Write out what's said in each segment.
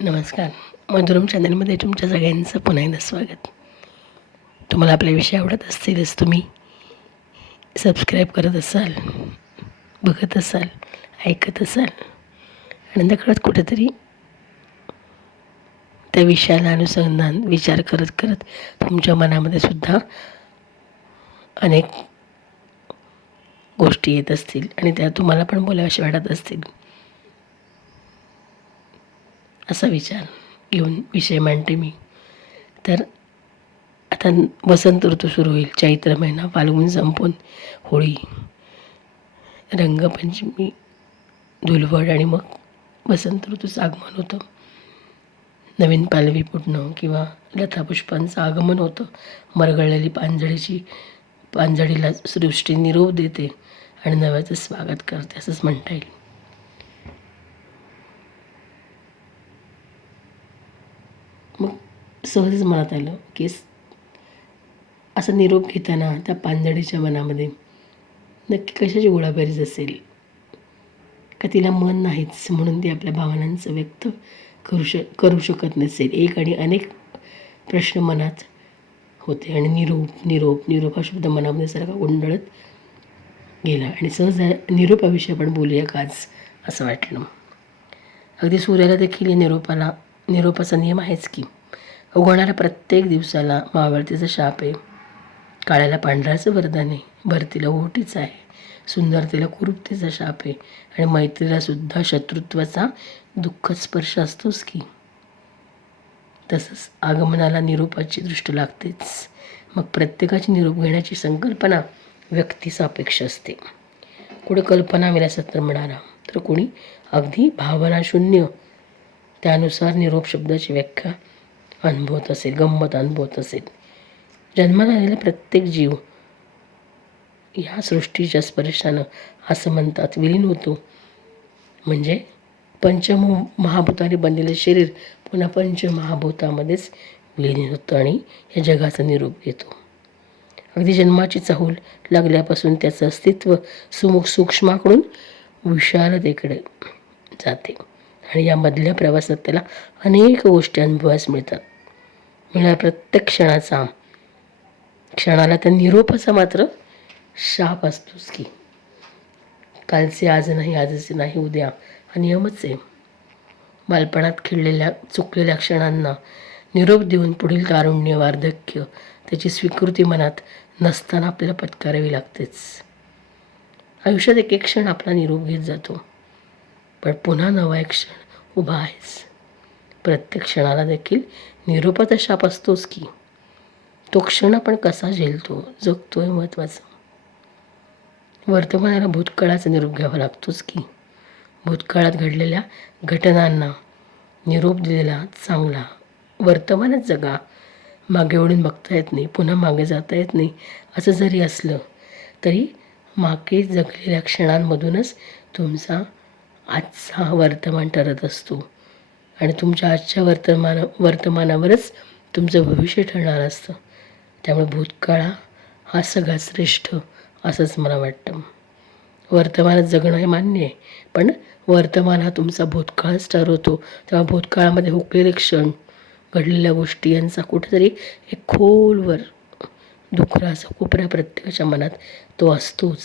नमस्कार. मधुरम चॅनलमध्ये तुमच्या सगळ्यांचं पुन्हा एकदा स्वागत. तुम्हाला आपले विषय आवडत असतीलच, तुम्ही सबस्क्राईब करत असाल, बघत असाल, ऐकत असाल आणि नकळत कुठेतरी त्या विषयाला अनुसंधान विचार करत करत तुमच्या मनामध्ये सुद्धा अनेक गोष्टी येत असतील आणि त्या तुम्हाला पण बोलाव्याशा वाटत असतील. असा विचार घेऊन विषय मांडते मी. तर आता वसंत ऋतू सुरू होईल. चैत्र महिना फाल्गुन संपून होळी, रंगपंचमी, धुलवड आणि मग वसंत ऋतूचं आगमन होतं. नवीन पालवी फुटणं किंवा लतापुष्पांचं आगमन होतं. मरगळलेली पानझडीला सृष्टी निरोप देते आणि नव्याचं स्वागत करते असंच म्हणता येईल. मग सहजच मनात आलं की असं निरोप घेताना त्या पानझडीच्या मनामध्ये नक्की कशाची गोळाबेरीज असेल का, तिला मन नाहीच म्हणून ती आपल्या भावनांचं व्यक्त करू शकत नसेल. एक आणि अनेक प्रश्न मनात होते आणि निरोप निरोप निरोप हा शब्द मनामध्ये सारखा गुंडळत गेला आणि सहज निरोपाविषयी आपण बोलूया का आज असं वाटलं. अगदी सूर्याला देखील निरोपाचा नियम आहेच की. उगवणाऱ्या प्रत्येक दिवसाला मावळतीचा शाप आहे, काळ्याला पांढऱ्याचं वरदान आहे, भरतीला ओहोटीचं आहे, सुंदरतेला कुरूपतेचा शाप आहे आणि मैत्रीला सुद्धा शत्रुत्वाचा दुःखद स्पर्श असतोच की. तसंच आगमनाला निरोपाची दृष्ट लागतेच. मग प्रत्येकाची निरोप घेण्याची संकल्पना व्यक्तिसापेक्ष असते. कुठे कल्पना विलासात म्हणाला तर कोणी अगदी भावनाशून्य त्यानुसार निरोप शब्दाची व्याख्या अनुभवत असेल, गंमत अनुभवत असेल. जन्माला आलेला प्रत्येक जीव ह्या सृष्टीच्या स्पर्शानं असं म्हणतात विलीन होतो. म्हणजे पंचमहाभूताने बनलेलं शरीर पुन्हा पंचमहाभूतामध्येच विलीन होतं आणि या जगाचा निरोप घेतो. अगदी जन्माची चाहूल लागल्यापासून त्याचं अस्तित्व सूक्ष्माकडून विशालतेकडे जाते आणि या मधल्या प्रवासात त्याला अनेक गोष्टी अनुभवास मिळतात. प्रत्येक क्षणाला त्या निरोपाचा मात्र शाप असतोच की. कालचे आज नाही, आजचे नाही उद्या हा नियमच आहे. बालपणात खेळलेल्या चुकलेल्या क्षणांना निरोप देऊन पुढील तारुण्य, वार्धक्य त्याची स्वीकृती मनात नसताना आपल्याला पत्करावी लागतेच. आयुष्यात एक एक क्षण आपला निरोप घेत जातो, पण पुन्हा नवा एक क्षण उभा आहेच. प्रत्येक क्षणाला देखील निरोपाचा शाप असतोच की. तो क्षण आपण कसा झेलतो, जगतोय महत्त्वाचं. वर्तमानाला भूतकाळाचा निरोप घ्यावा लागतोच की. भूतकाळात घडलेल्या घटनांना निरोप दिलेला चांगला. वर्तमानच जगा. मागे वळून बघता येत नाही, पुन्हा मागे जाता येत नाही. असं जरी असलं तरी मागे जगलेल्या क्षणांमधूनच तुमचा आजचा वर्तमान ठरत असतो आणि तुमच्या आजच्या वर्तमानावरच तुमचं भविष्य ठरणार असतं. त्यामुळे भूतकाळ हा सगळ्यात श्रेष्ठ असंच मला वाटतं. वर्तमानात जगणं हे मान्य आहे, पण वर्तमान हा तुमचा भूतकाळच ठरवतो. तेव्हा भूतकाळामध्ये हुकलेले क्षण, घडलेल्या गोष्टी यांचा कुठेतरी एक खोलवर दुखराचा कोपऱ्या प्रत्येकाच्या मनात तो असतोच.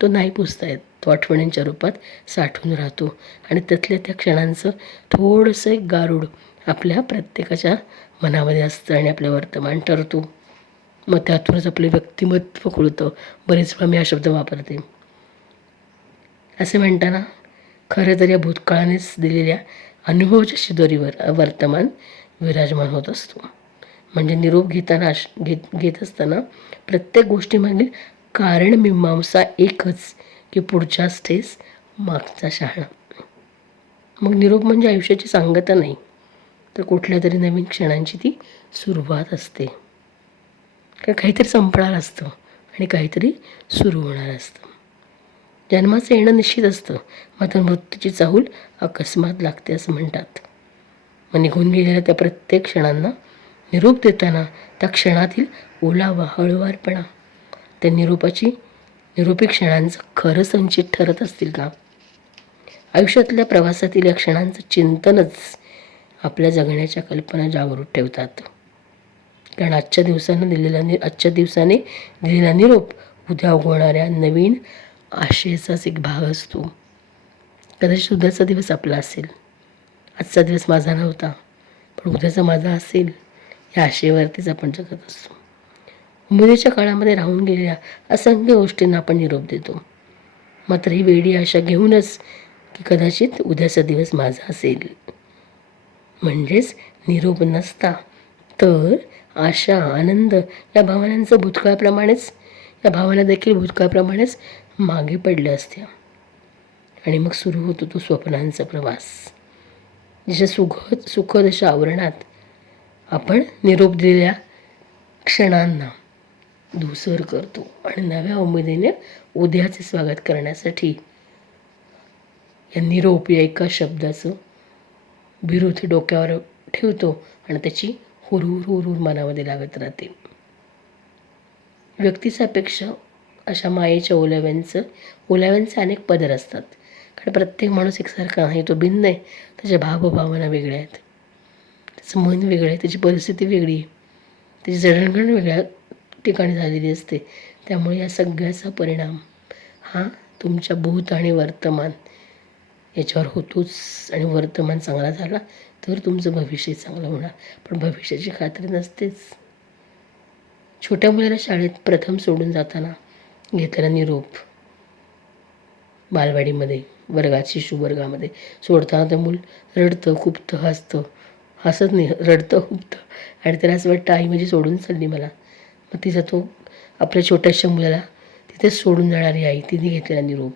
तो नाही पुसता येत. तो आठवणींच्या रूपात साठून राहतो आणि त्यातल्या त्या क्षणांचं थोडंसं एक गारूड आपल्या प्रत्येकाच्या मनामध्ये असतं आणि आपलं वर्तमान ठरतो. मग त्यातूनच आपले व्यक्तिमत्व खुलतं. बरेच वेळा मी हा शब्द वापरते. असे म्हणताना खरं तर या भूतकाळानेच दिलेल्या अनुभवाच्या शिदोरीवर वर्तमान विराजमान होत असतो. म्हणजे निरोप घेत असताना प्रत्येक गोष्टीमागील कारणमीमांसा एकच की पुढच्याच ठेस मागचा शहाणा. मग निरोप म्हणजे आयुष्याची सांगता नाही, तर कुठल्या तरी नवीन क्षणांची ती सुरुवात असते. कारण काहीतरी संपणार असतं आणि काहीतरी सुरू होणार असतं. जन्माचं येणं निश्चित असतं, मात्र मृत्यूची चाहूल अकस्मात लागते असं म्हणतात. मग निघून गेलेल्या त्या प्रत्येक क्षणांना निरोप देताना त्या क्षणातील ओलावा, हळुवारपणा त्या निरोपी क्षणांचं खरं संचित ठरत असतील का? आयुष्यातल्या प्रवासातील या क्षणांचं चिंतनच आपल्या जगण्याच्या कल्पना जागृत ठेवतात. कारण आजच्या दिवसाने दिलेला निरोप उद्या उगवणाऱ्या नवीन आशेचाच एक भाग असतो. कदाचित उद्याचा दिवस आपला असेल, आजचा दिवस माझा नव्हता, पण उद्याचा माझा असेल या आशेवरतीच आपण जगत असतो. उमेदीच्या काळामध्ये राहून गेलेल्या असंख्य गोष्टींना आपण निरोप देतो, मात्र ही वेडी आशा घेऊनच की कदाचित उद्याचा दिवस माझा असेल. म्हणजेच निरोप नसता तर आशा, आनंद या भावना देखील भूतकाळाप्रमाणेच मागे पडल्या असत्या. आणि मग सुरू होतो तो स्वप्नांचा प्रवास, ज्याच्या सुखद अशा आवरणात आपण निरोप दिलेल्या क्षणांना धूसर करतो आणि नव्या उमेदीने उद्याचे स्वागत करण्यासाठी या निरोप या एका शब्दाचं बिरुद डोक्यावर ठेवतो आणि त्याची हुरहुर मनामध्ये लागत राहते. व्यक्तीसापेक्ष अशा मायेच्या ओलाव्यांचे अनेक पदर असतात. कारण प्रत्येक माणूस एकसारखा नाही, तो भिन्न आहे. त्याच्या भावभावना वेगळ्या आहेत, त्याचं मन वेगळं आहे, त्याची परिस्थिती वेगळी आहे, त्याची जडणघडण वेगळ्या ठिकाणी झालेली असते. त्यामुळे या सगळ्याचा परिणाम हा तुमच्या भूत आणि वर्तमान याच्यावर होतोच. आणि वर्तमान चांगला झाला तर तुमचं भविष्य चांगलं होणार, पण भविष्याची खात्री नसतेच. छोट्या मुलाला शाळेत प्रथम सोडून जाताना घेतलेला निरोप, बालवाडीमध्ये शिशुवर्गामध्ये सोडताना ते मूल रडतं, खुपतं, हसत नाही, रडतं, खुपतं आणि त्याला असं वाटतं आई म्हणजे सोडून चालली मला. मग तिचा तो आपल्या छोट्याशा मुलाला तिथेच सोडून जाणारी आई, तिने घेतलेला निरोप.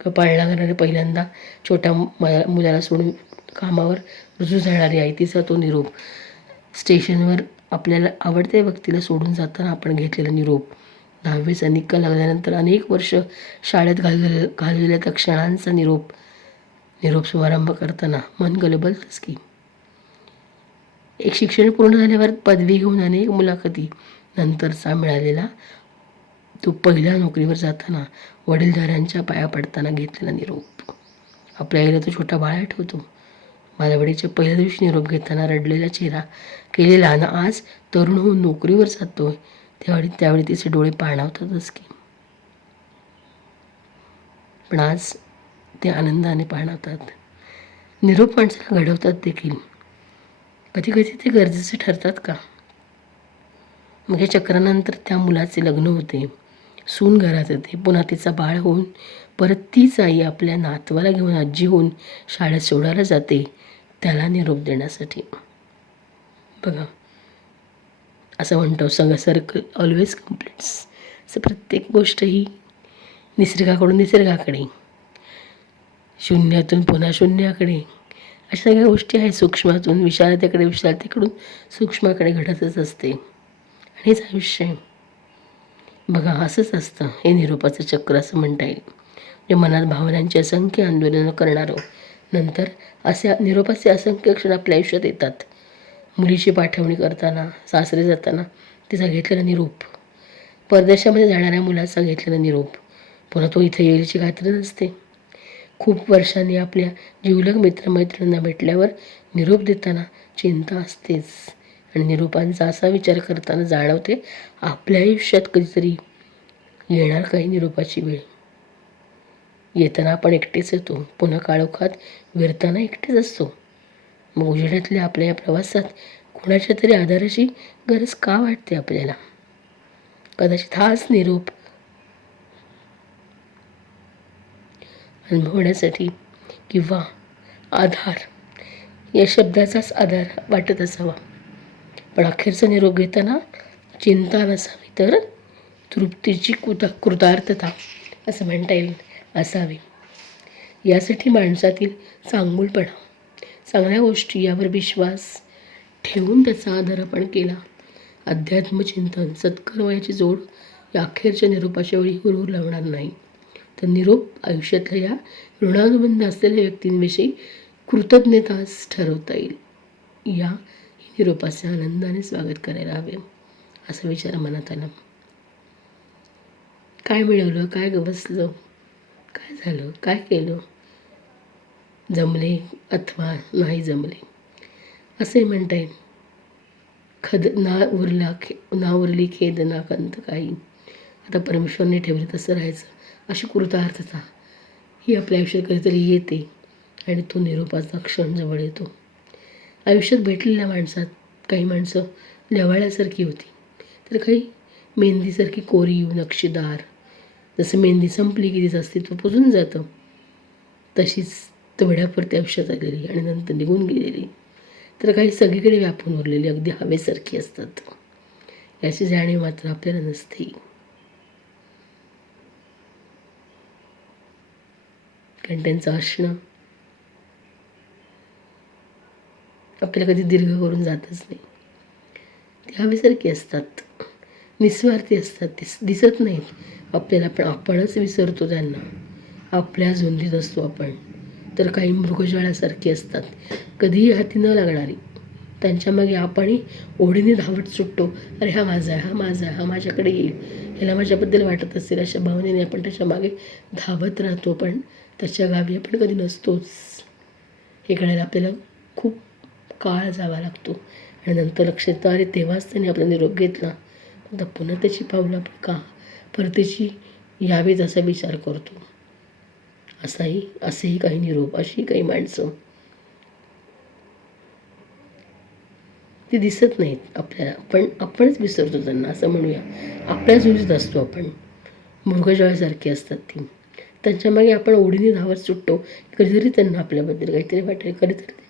किंवा पाळणा घालणारे पहिल्यांदा छोट्या मुलाला सोडून कामावर रुजू जाणारी आई, तिचा तो निरोप. स्टेशनवर आपल्याला आवडत्या व्यक्तीला सोडून जाताना आपण घेतलेला निरोप. 10वीचा निकाल लागल्यानंतर अनेक वर्ष शाळेत घालवलेल्या त्या क्षणांचा निरोप समारंभ करताना मन गलबलतंच की. एक शिक्षण पूर्ण झाल्यावर पदवी घेऊन अनेक मुलाखती नंतरचा मिळालेला तो पहिल्या नोकरीवर जाताना वडीलधाऱ्यांच्या पाया पडताना घेतलेला निरोप. आपल्या आईला तो छोटा बाळ आठवतो. बालवाडीच्या पहिल्या दिवशी निरोप घेताना रडलेला चेहरा केलेला आणि आज तरुण होऊन नोकरीवर जातोय त्यावेळी तिचे डोळे पाणावतातच की. पण आज ते आनंदाने पाणावतात. निरोप माणसाला घडवतात देखील. कधी कधी ते गरजेचे ठरतात का? मग या चक्रानंतर त्या मुलाचे लग्न होते, सून घरात येते, पुन्हा तिचा बाळ होऊन परत तीच आई आपल्या नातवाला घेऊन आजी होऊन शाळेत सोडायला जाते त्याला निरोप देण्यासाठी. बघा, असं म्हणतो सर्कल ऑलवेज कम्प्लीट्स. असं प्रत्येक गोष्ट ही निसर्गाकडून निसर्गाकडे, शून्यातून पुन्हा शून्याकडे, अशा सगळ्या गोष्टी आहेत. सूक्ष्मातून विशालतेकडून सूक्ष्माकडे घडतच असते. आणि हेच आयुष्य आहे. बघा, असंच असतं हे निरोपाचं चक्र असं म्हणता येईल. जे मनात भावनांची असंख्य आंदोलनं करणारं, नंतर निरोपाचे असंख्य क्षण आपल्या आयुष्यात येतात. मुलीची पाठवणी करताना, सासरे जाताना तिचा घेतलेला निरोप, परदेशामध्ये जाणाऱ्या मुलाचा घेतलेला निरोप, पुन्हा तो इथे येण्याची खात्री नसते. खूप वर्षांनी आपल्या जिवलग मित्रमैत्रिणींना भेटल्यावर निरोप देताना चिंता असतेच. आणि निरोपांचा असा विचार करताना जाणवते आपल्या आयुष्यात कधीतरी येणार काही निरोपाची वेळ. येताना आपण एकटेच येतो, पुन्हा काळोखात विरताना एकटेच असतो. मग उजेडातल्या आपल्या या प्रवासात कोणाच्या तरी आधाराची गरज का वाटते आपल्याला? कदाचित हाच निरोप अनुभवण्यासाठी किंवा आधार या शब्दाचाच आधार वाटत असावा. पण अखेरचा निरोप घेताना चिंता नसावी तर तृप्तीची कृतार्थता असं म्हणता येईल असावी. यासाठी माणसातील चांगुलपणा, चांगल्या गोष्टी यावर विश्वास ठेवून त्याचा आदर आपण केला. अध्यात्मचिंतन, सत्कर्माची जोड या अखेरच्या निरोपाच्या वेळी हुरहुर लावणार नाही. तर निरोप आयुष्यातल्या या ऋणानुबंध असलेल्या व्यक्तींविषयी कृतज्ञताच ठरवता येईल. या निरोपाचे आनंदाने स्वागत करायला हवे असा विचार मनात आला. काय मिळवलं, काय गवसलं, काय झालं, काय केलं, जमले अथवा नाही जमले, असंही म्हणता येईल. ना उरली खेद ना कंत काही, आता परमेश्वरने ठेवले तसं राहायचं, अशी कृतार्थता ही आपल्या आयुष्यात कधीतरी येते आणि तो निरोपाचा क्षण जवळ येतो. आयुष्यात भेटलेल्या माणसात काही माणसं लवाळ्यासारखी होती, तर काही मेहंदीसारखी कोरीव नक्षीदार. जसं मेहंदी संपली की तिचं अस्तित्व पुजून जातं, तशीच तेवढ्यापुरती आयुष्यात आलेली आणि नंतर निघून गेलेली. तर काही सगळीकडे व्यापून उरलेली अगदी हवेसारखी असतात. याची जाणीव मात्र आपल्याला नसते. कारण त्यांचं असणं आपल्याला कधी दीर्घ करून जातच नाही. ती हवेसारखी असतात, निस्वार्थी असतात, दिसत नाहीत आपल्याला, पण आपणच विसरतो त्यांना. आपल्या झुंजीत असतो आपण. तर काही मृगजळासारखी असतात, कधीही हाती न लागणारी. त्यांच्या मागे आपणही ओढीने धावत सुटतो. अरे हा माझा आहे, हा माझा आहे, हा माझ्याकडे येईल, ह्याला माझ्याबद्दल वाटत असेल, अशा भावनेने आपण त्याच्या मागे धावत राहतो. पण त्याच्या गावी आपण कधी नसतोच. हे कळायला आपल्याला खूप काळ जावा लागतो आणि नंतर लक्षात येतं, अरे तेव्हाच त्याने आपला निरोप घेतला, आता पुन्हा त्याची पावलं आपण का परतीची यावीत असा विचार करतो. असेही काही निरोप, अशी काही माणसं ती दिसत नाहीत आपल्याला, पण आपणच विसरतो त्यांना, असं म्हणूया. आपल्या झुंजीत असतो आपण. मृगजळासारखी असतात ती. त्यांच्या मागे आपण ओढीने धावत सुटतो. कधीतरी त्यांना आपल्याबद्दल काहीतरी वाटेल, कधीतरी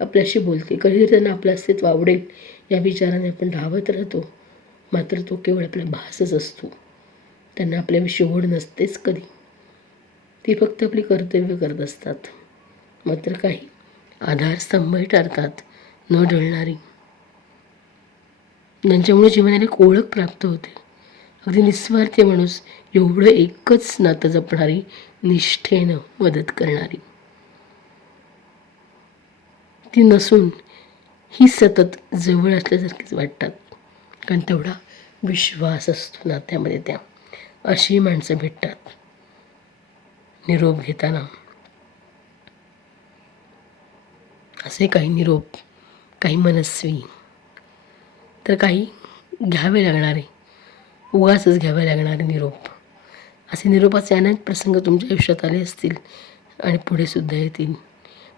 आपल्याशी बोलते, कधीतरी त्यांना आपलं अस्तित्व आवडेल, या विचाराने आपण धावत राहतो. मात्र तो केवळ आपला भासच असतो. त्यांना आपल्याविषयी ओढ नसतेच कधी. ती फक्त आपली कर्तव्य करत असतात. मात्र काही आधारस्तंभही ठरतात, न ढळणारी. ज्यांच्यामुळे जीवनाला एक ओळख प्राप्त होते. अगदी निस्वार्थी माणूस, एवढं एकच नातं जपणारी, निष्ठेनं मदत करणारी. ती नसून ही सतत जवळ असल्यासारखीच वाटतात, कारण तेवढा विश्वास असतो नात्यामध्ये त्या. अशी माणसं भेटतात निरोप घेताना. असे काही निरोप, काही मनस्वी, तर काही घ्यावे लागणारे, उगाचच घ्यावे लागणारे निरोप. असे निरोपाचे अनेक प्रसंग तुमच्या आयुष्यात आले असतील आणि पुढेसुद्धा येतील.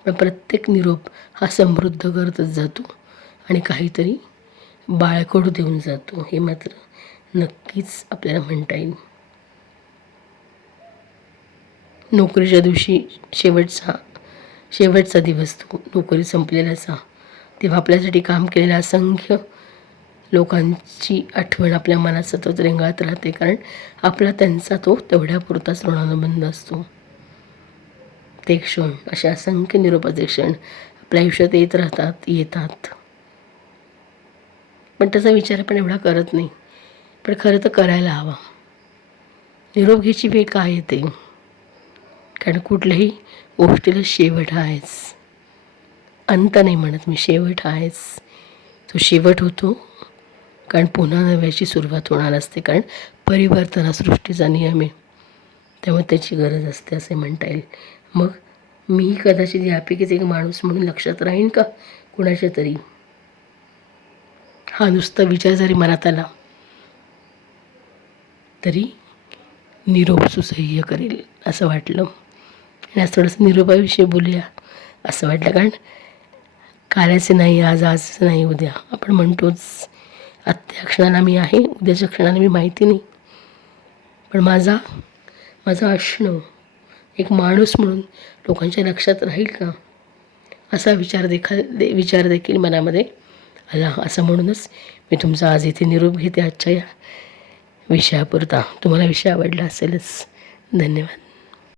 पण प्रत्येक निरोप हा समृद्ध करतच जातो आणि काहीतरी बाळकडू देऊन जातो, हे मात्र नक्कीच आपल्याला म्हणता येईल. नोकरीच्या दिवशी शेवटचा दिवस तो, नोकरी संपलेल्याचा, तेव्हा आपल्यासाठी काम केलेल्या असंख्य लोकांची आठवण आपल्या मनात सतत रेंगाळत राहते, कारण आपला त्यांचा तो तेवढ्यापुरताच ऋणानुबंध असतो. ते क्षण, अशा असंख्य निरोपाचे क्षण आपल्या आयुष्यात येतात. पण त्याचा विचार आपण एवढा करत नाही. पण खरं तर करायला हवा. निरोप घ्यायची वेळ काय येते, कारण कुठल्याही गोष्टीला शेवट आहेच. अंत नाही म्हणत मी, शेवट आहेच. तो शेवट होतो कारण पुन्हा नव्याची सुरुवात होणार असते, कारण परिवर्तन हा सृष्टीचा नियम आहे. त्यामुळे त्याची गरज असते असे म्हणता येईल. मग मी कदाचित यापैकीच एक माणूस म्हणून लक्षात राहीन का कुणाच्या तरी? हा नुसता विचार जरी मनात आला तरी निरोप सुसह्य करेल असं वाटलं. आणि आज थोडंसं निरोपाविषयी बोलूया असं वाटलं, कारण कालाचे नाही आज नाही उद्या, आपण म्हणतोच. आजच्या क्षणाला मी आहे, उद्याच्या क्षणाला मी माहिती नाही. पण माझं असणं एक माणूस म्हणून लोकांच्या लक्षात राहील का, असा विचार देखील मनामध्ये आला. असं म्हणूनच मी तुमचा आज इथे निरोप घेते आजच्या या विषयापुरता. तुम्हाला विषय आवडला असेलच. धन्यवाद.